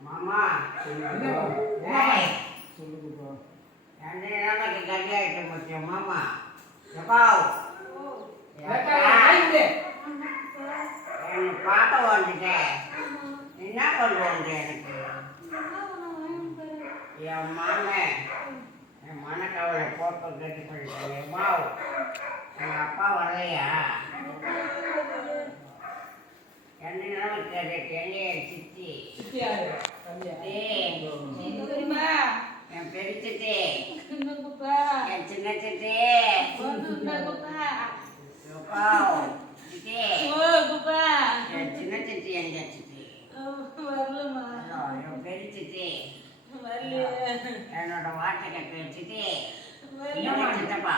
மாமா நமக்கு கல்யாணம் முக்கியம் மாமா. எப்பாவ் என்ன பார்க்க வந்துட்டேன். என்ன பண்ணுவாங்க எனக்கு? என் மாமன் என் மனக்கவலை போட்டு கட்டி எம்மாவ் எங்கள் அப்பா வரலையா? என் ஏய், என் பெரிய சித்தி என் சின்ன சித்தி என் சின்ன சித்தி. என் பெரிய சித்தி என்னோட சித்தி என்னோட சித்தப்பா?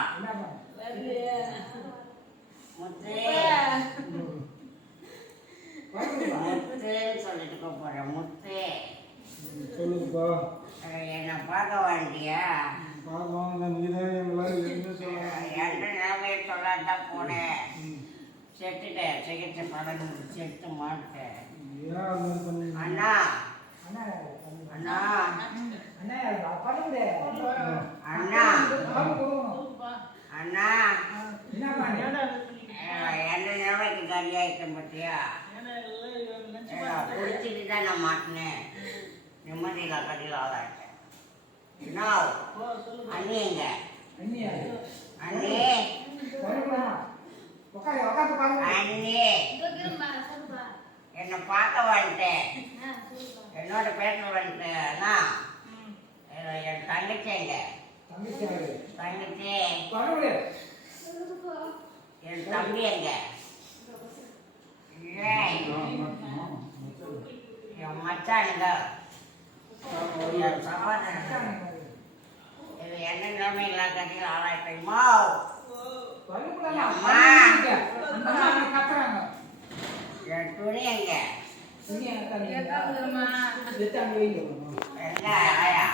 முத்து. முத்துன்னு சொல்லிட்டு கூப்பிடுறேன் முத்து சொல்லுங்கப்பா. என்னை பார்க்க வேண்டியா? பார்க்கலாம் நீதான் எங்களால் என்ன சொல்ல நிலைமையை சொல்லாதான் போனேன் செத்துட்டேன் சிகிச்சை பலன் செத்து மாட்டேன் அண்ணா அண்ணா அண்ணா அண்ணா அண்ணா என்ன நிலைமைக்கு கரியாயிட்டேன் பார்த்தியா குடிச்சிட்டு தான் நான் மாட்டினேன். நிம்மதியில் கடையில் ஆளாட்டேன் என்ன அண்ணி எங்க? அண்ணி அண்ணி. என்னை பார்க்க வந்துட்டேன். என்னோட பேச வந்துட்டேன் அண்ணா அஹ் என் தங்கச்சி எங்க? தங்கச்சி என் தம்பி எங்க? ஏய், என் மச்சானுங்க என் சகோதரன் இது என்ன நிலைமையில கட்டியில் ஆளாயிட்டோமோ அம்மா. கத்துறாங்க என் துணி எங்க துணியா எடுத்தாங்க வைங்க என்ன ஆயா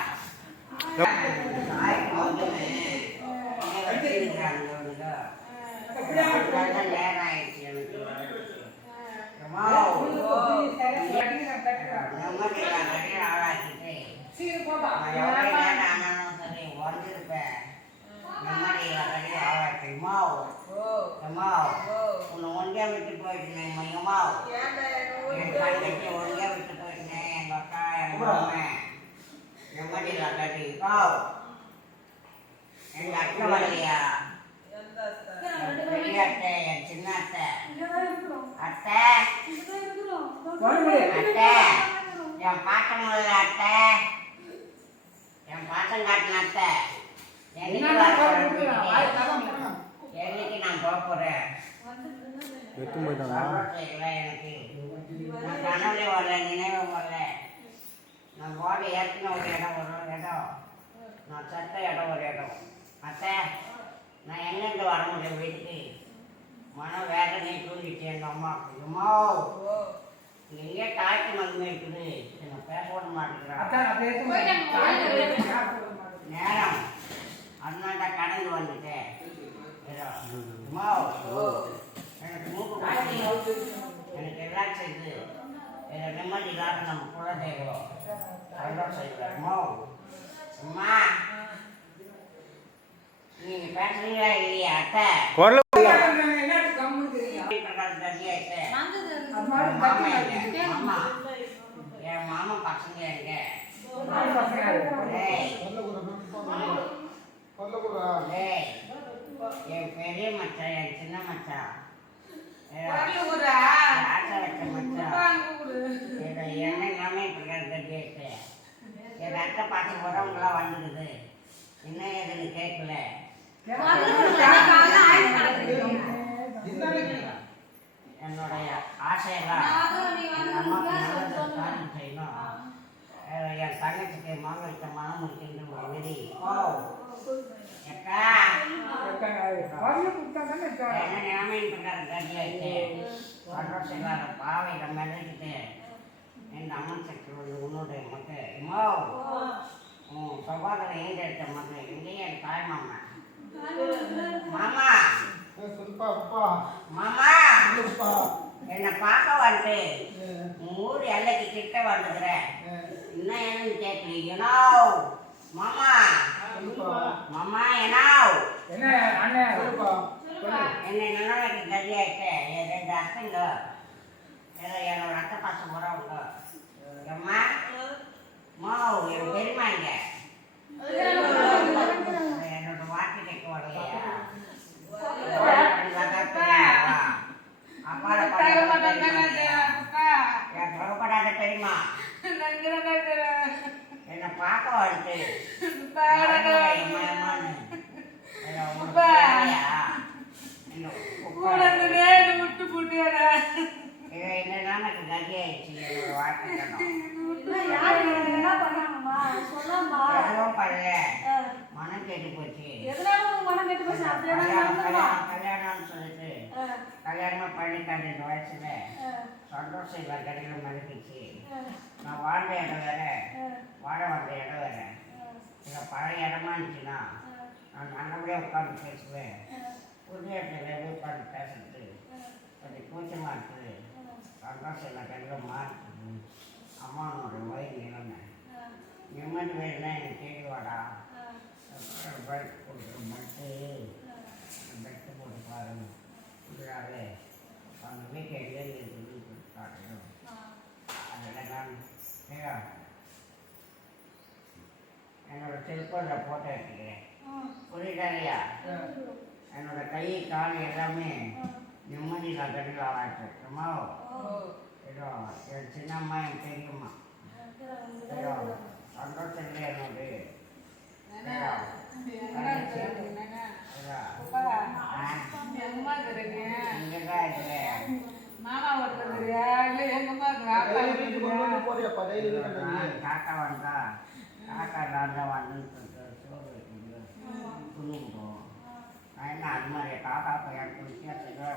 உன்னை ஒன்றே விட்டு போயிட்டேன் மையம்மா என் தங்கச்சி ஒன்றே விட்டு போயிட்டேன் எங்க அக்கா எங்க மாமன் நிம்மதியில கட்டிக்கோ எங்க அத்தை வரலையா என் பெரிய அத்தை என் சின்ன அத்தை. அத்தை. அத்தை. என் பாட்டம் முதல்ல அத்தை. என் பாட்டம் காட்டின அத்தை. என்னைக்கு நான் போக போறேன்? எடுத்து போயிட்டானா? எனக்கு நான் கனவுல வரல நினைவு வரல நான் போட ஏற்றின ஒரு இடம் ஒரு இடம் நான் சத்த இடம் ஒரு இடம் அத்தை நான் எங்கேருந்து வர முடியும் வீட்டுக்கு மன வேதனை தூங்கிட்டு எங்கள் அம்மா அம்மா எங்கே தாய்க்கு மருந்து இருக்குது என்னை பேச விட மாட்டேங்கிறான் நேரம். அதனால தான் கடந்து வந்துட்டேன் ஏதோ, அம்மா எனக்கு மூக்கு பிடிச்சி, என்ன செய்து எனக்கு நிம்மதி இல்லாத நம்ம குலதெய்வம் சந்தோஷம் அம்மா நீங்க பேசுறீங்களா இல்லையா அத்தை குரல் என் மாமா பசங்க எங்க என் பெரிய மச்சான் என் சின்ன மச்சான் அத்தை பார்த்து உடம்புலாம் வந்துடுது என்ன ஏதுன்னு கேட்கல என்னுடைய ஆசையெல்லாம் நல்லது அஹ் என் தங்கச்சிக்கு மகளுக்கு மனம் முடிக்கின்ற ஒரு விதி. அக்கா என்ன நிலைமைன்னு பண்றாரு கட்டியாச்சு சந்தோஷம் இல்லாத பாவையில மிதக்கிட்டு என் அம்மன் சக்தி வந்து உன்னுடைய மக்கள் இம்மா உன் சகோதரன் எங்க எடுத்த மக்கள் எங்கேயும் என் தாய் மாமா. மாமா. மாமா. என்னை பார்க்க வந்து ஊர் எல்லைக்கு கிட்ட வந்துக்கிறேன் இன்னும் என்னன்னு கேட்கலீங்களோ மாமா. சொல்லுப்பா. மாமா ஏனோ என்ன அண்ணன் என்னை கதியாயிட்டு என் ரெண்டு ஏதோ என்னோட அத்தை பசங்க போகிறவங்க அம்மா மா என் பெரியம்மா இங்க என்னோட வாட்டி தைக்க வரலையா? அப்பால தர மாட்டாங்க என்னை பார்க்க வருது என்னன்னா எனக்கு கதியாயிடுச்சு என்னோட வாழ்க்கை மனம் கெட்டு போச்சு கல்யாணம் சொல்லிட்டு கல்யாணம் பண்ணி கண்டின வயசுல சந்தோஷம் இல்லை கடையில் மதிப்பிச்சு நான் வாழ்ந்த இடம் வேற வாழ வந்த இடம் வேற. இல்லை பழைய இடமா இருந்துச்சுன்னா நான் நல்லபடியாக உட்காந்து பேசுவேன். புதிய இடத்துல போய் உட்காந்து பேசுறது. கொஞ்சம் கூச்சமாக இருக்குது. சந்தோஷம் இல்லை கடையில் மாறுது அம்மாவோட வயது நிலைமை. நிம்மதி வேணும்னா எனக்கு தேடி வாடா. பெட் கொடுக்குற மட்டும் பெட்டு போட்டு பாருங்க. புரியாதே அந்த வீட்டை எழுதி சொல்லி காட்டணும் அதில் நான் ஏங்க, என்னோட செல்போனில் ஃபோட்டோ எடுத்துக்கிறேன். புரியுதா இல்லையா என்னோட கை கால் எல்லாமே நிம்மதி நான் கண்டிப்பாக ஆளாட்டுமா ஏதோ என் சின்னம்மா என் பெரியம்மா. ஏதோ சந்தோஷம் இல்லை என்னோட மாமா ஒருத்தர் இல்ல எங்க அம்மா டெய்லி வீட்டுக்கு கொண்டு வந்து நான் காக்கா வந்தா சோறு நான் என்ன அது மாதிரி காக்கா பையன் குளிக்க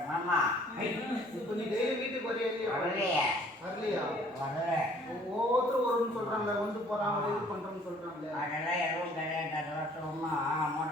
மாமா. இப்போ நீ டெய்லி வீட்டுக்கு வரியா இல்லையா? வரலையே. வரலையா? வரல. ஒவ்வொருத்தரும் வரும்னு சொல்றாங்களே வந்து போறாங்க இது பண்றோம்னு சொல்றாங்களே. அதெல்லாம் எதுவும் கிடையாது. சும்மா மூட